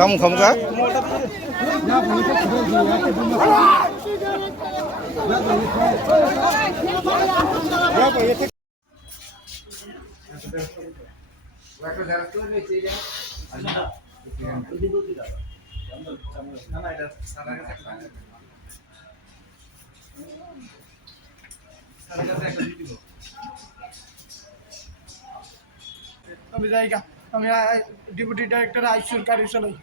খামু খামু কা আমি জায়গা আমি ডেপুটি ডাইরেক্টর আইসুর গাড়ি চালাই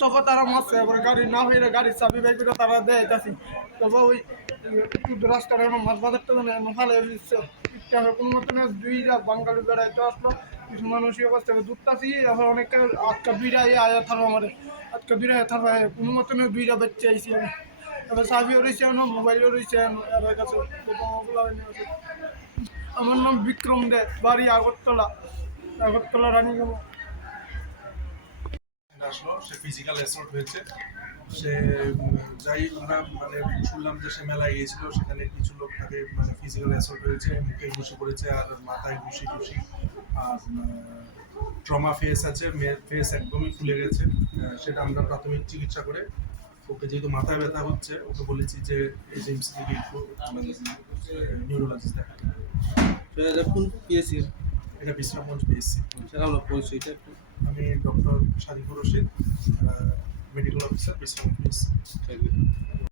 তখন তারা মারছে এবার গাড়ি না হইলে গাড়ির চাবি বাই করে তারা দেয় যাচ্ছি তবে ওই রাস্তার মাছ বাজারটা ফালে দিচ্ছে কোনো মতো দুইটা বাঙালি বেড়াইতে আসলো কিছু মানুষই অবস্থা দুধটাছি এখন অনেকটা আজকে দুইটা আয়া থাকবো আমার আজকে দুইটা থাকবো কোনো মতো দুইটা বাচ্চা আইসি আমি এবার চাবিও রয়েছে মোবাইলও রয়েছে এবার কাছে আমার নাম বিক্রম দে বাড়ি আগরতলা রানীগঞ্জ। আসলো সে ফিজিক্যাল অ্যাসল্ট হয়েছে সে যাই আমরা মানে শুনলাম যে সে মেলায় গিয়েছিল সেখানে কিছু লোক তাকে মানে ফিজিক্যাল অ্যাসল্ট হয়েছে মুখে ঘুষি পড়েছে আর মাথায় ঘুষি আর ট্রমা ফেস আছে ফেস একদমই ফুলে গেছে সেটা আমরা প্রাথমিক চিকিৎসা করে ওকে যেহেতু মাথায় ব্যথা হচ্ছে ওকে বলেছি যে এজএমসি থেকে একটু নিউরোলজিস্ট দেখা কোন পিএসসি এটা বিশ্রামগঞ্জ পিএসসি সেটা হলো পরিচয়টা একটু আমি doctor Sharikur Rashid medical officer Bishramganj PSC.